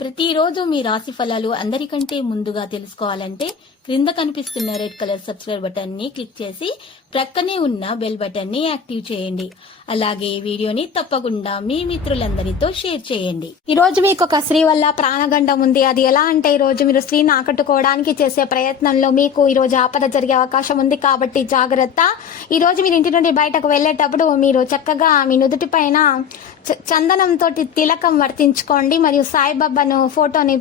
ప్రతిరోజు మీ రాశి ఫలాలు అందరికంటే ముందుగా తెలుసుకోవాలంటే క్రింద కనిపిస్తున్న రెడ్ కలర్ సబ్స్క్రైబ్ బటన్ని క్లిక్ చేసి ప్రక్కనే ఉన్న బెల్ బటన్ని యాక్టివ్ చేయండి. అలాగే వీడియోని తప్పకుండా మీ మిత్రులందరితో షేర్ చేయండి. ఈ రోజు మీకు ఒక స్త్రీ వల్ల ప్రాణగండం ఉంది. అది ఎలా అంటే ఈ రోజు మీరు స్త్రీని ఆకట్టుకోవడానికి చేసే ప్రయత్నంలో మీకు ఈ రోజు ఆపద జరిగే అవకాశం ఉంది కాబట్టి జాగ్రత్త. ఈ రోజు మీరు ఇంటి నుండి బయటకు వెళ్ళేటప్పుడు మీరు చక్కగా మీ నుదుటి పైన చ- చందనంతో తిలకం వర్తించుకోండి. మరియు తను ఫోటోని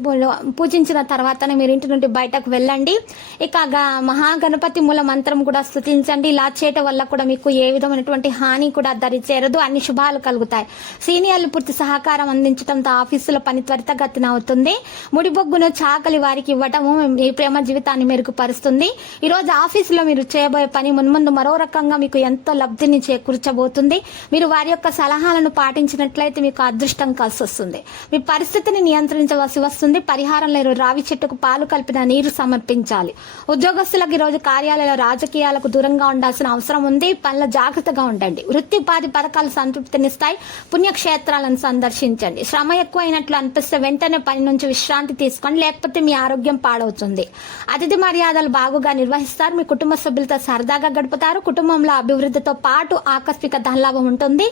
పూజించిన తర్వాతనే మీరు ఇంటి నుండి బయటకు వెళ్ళండి. ఇక గ- మహాగణపతి మూల మంత్రం కూడా స్థుతించండి ఇలా చేయటం వల్ల కూడా మీకు ఏ విధమైనటువంటి హాని కూడా దరి చేరదు అన్ని శుభాలు కలుగుతాయి. సీనియర్లు పూర్తి సహకారం అందించడంతో ఆఫీసులో పని త్వరితగతిన అవుతుంది ముడిబొగ్గును చాకలి వారికి ఇవ్వటము మీ ప్రేమ జీవితాన్ని మెరుగుపరుస్తుంది. ఈ రోజు ఆఫీసులో మీరు చేయబోయే పని మున్ముందు మరో రకంగా మీకు ఎంతో లబ్ధిని చేకూర్చబోతుంది. మీరు వారి యొక్క సలహాలను పాటించినట్లయితే మీకు అదృష్టం కలిసి వస్తుంది మీ పరిస్థితిని నియంత్రించవలసి వస్తుంది. పరిహారం లేరు. రావి చెట్టుకు పాలు కలిపిన నీరు సమర్పించాలి. ఉద్యోగస్తులకు ఈ రోజు కార్యాలయంలో రాజకీయాలకు దూరంగా ఉండాల్సిన అవసరం ఉంది. పనుల జాగ్రత్తగా ఉండండి. వృత్తి ఉపాధి పథకాలు సంతృప్తినిస్తాయి. పుణ్యక్షేత్రాలను సందర్శించండి. శ్రమ ఎక్కువైనట్లు అనిపిస్తే వెంటనే పని నుంచి విశ్రాంతి తీసుకోండి. లేకపోతే మీ ఆరోగ్యం పాడవుతుంది. అతిథి మర్యాదలు బాగుగా నిర్వహిస్తారు. మీ కుటుంబ సభ్యులతో సరదాగా గడుపుతారు. కుటుంబంలో అభివృద్ధితో పాటు ఆకస్మిక ధనలాభం ఉంటుంది.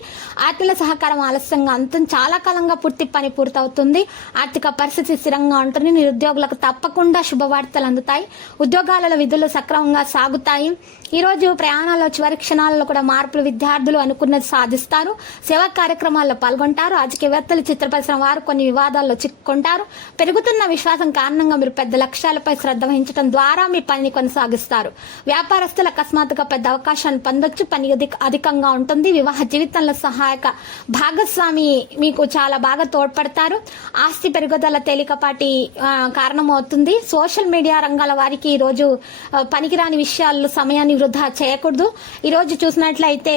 ఆర్థిక సహకారం ఆలస్యంగా అంతం. చాలా కాలంగా పూర్తి పని పూర్తవుతుంది. ఆర్థిక పరిస్థితి స్థిరంగా ఉంటుంది నిరుద్యోగులకు తప్పకుండా శుభవార్తలు అందుతాయి. ఉద్యోగాలలో విధులు సక్రమంగా సాగుతాయి. ఈ రోజు ప్రయాణాల్లో చివరి క్షణాలలో కూడా మార్పులు విద్యార్థులు అనుకున్నది సాధిస్తారు. సేవా కార్యక్రమాల్లో పాల్గొంటారు. రాజకీయవేత్తలు చిత్ర పరిశ్రమ వారు కొన్ని వివాదాల్లో చిక్కుకుంటారు. పెరుగుతున్న విశ్వాసం కారణంగా మీరు పెద్ద లక్ష్యాలపై శ్రద్ధ వహించడం ద్వారా మీ పనిని కొనసాగిస్తారు. వ్యాపారస్తులు అకస్మాత్తుగా పెద్ద అవకాశాలు పొందొచ్చు. పని అధిక- అధికంగా ఉంటుంది. వివాహ జీవితంలో సహాయక భాగస్వామి మీకు చాలా బాగా తోడ్పడతారు. ఆస్తి పెరుగు పెరుగుదల తేలికపాటి కారణం కారణమవుతుంది. సోషల్ మీడియా రంగాల వారికి ఈరోజు పనికిరాని విషయాల్లో సమయాన్ని వృధా చేయకూడదు. ఈరోజు చూసినట్లయితే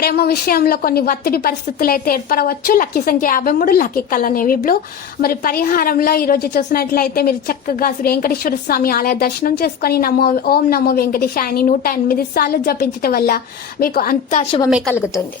ప్రేమ విషయంలో కొన్ని ఒత్తిడి పరిస్థితులు అయితే ఏర్పడవచ్చు. లక్కీ సంఖ్య యాభై మూడు లక్కీ కల్ నేవీ బ్లూ. మరి పరిహారంలో ఈరోజు చూసినట్లయితే మీరు చక్కగా శ్రీ వెంకటేశ్వర స్వామి ఆలయ దర్శనం చేసుకుని నమో ఓం నమో వెంకటేశాయని నూట ఎనిమిది సార్లు జపించడం వల్ల మీకు అంతా శుభమే కలుగుతుంది.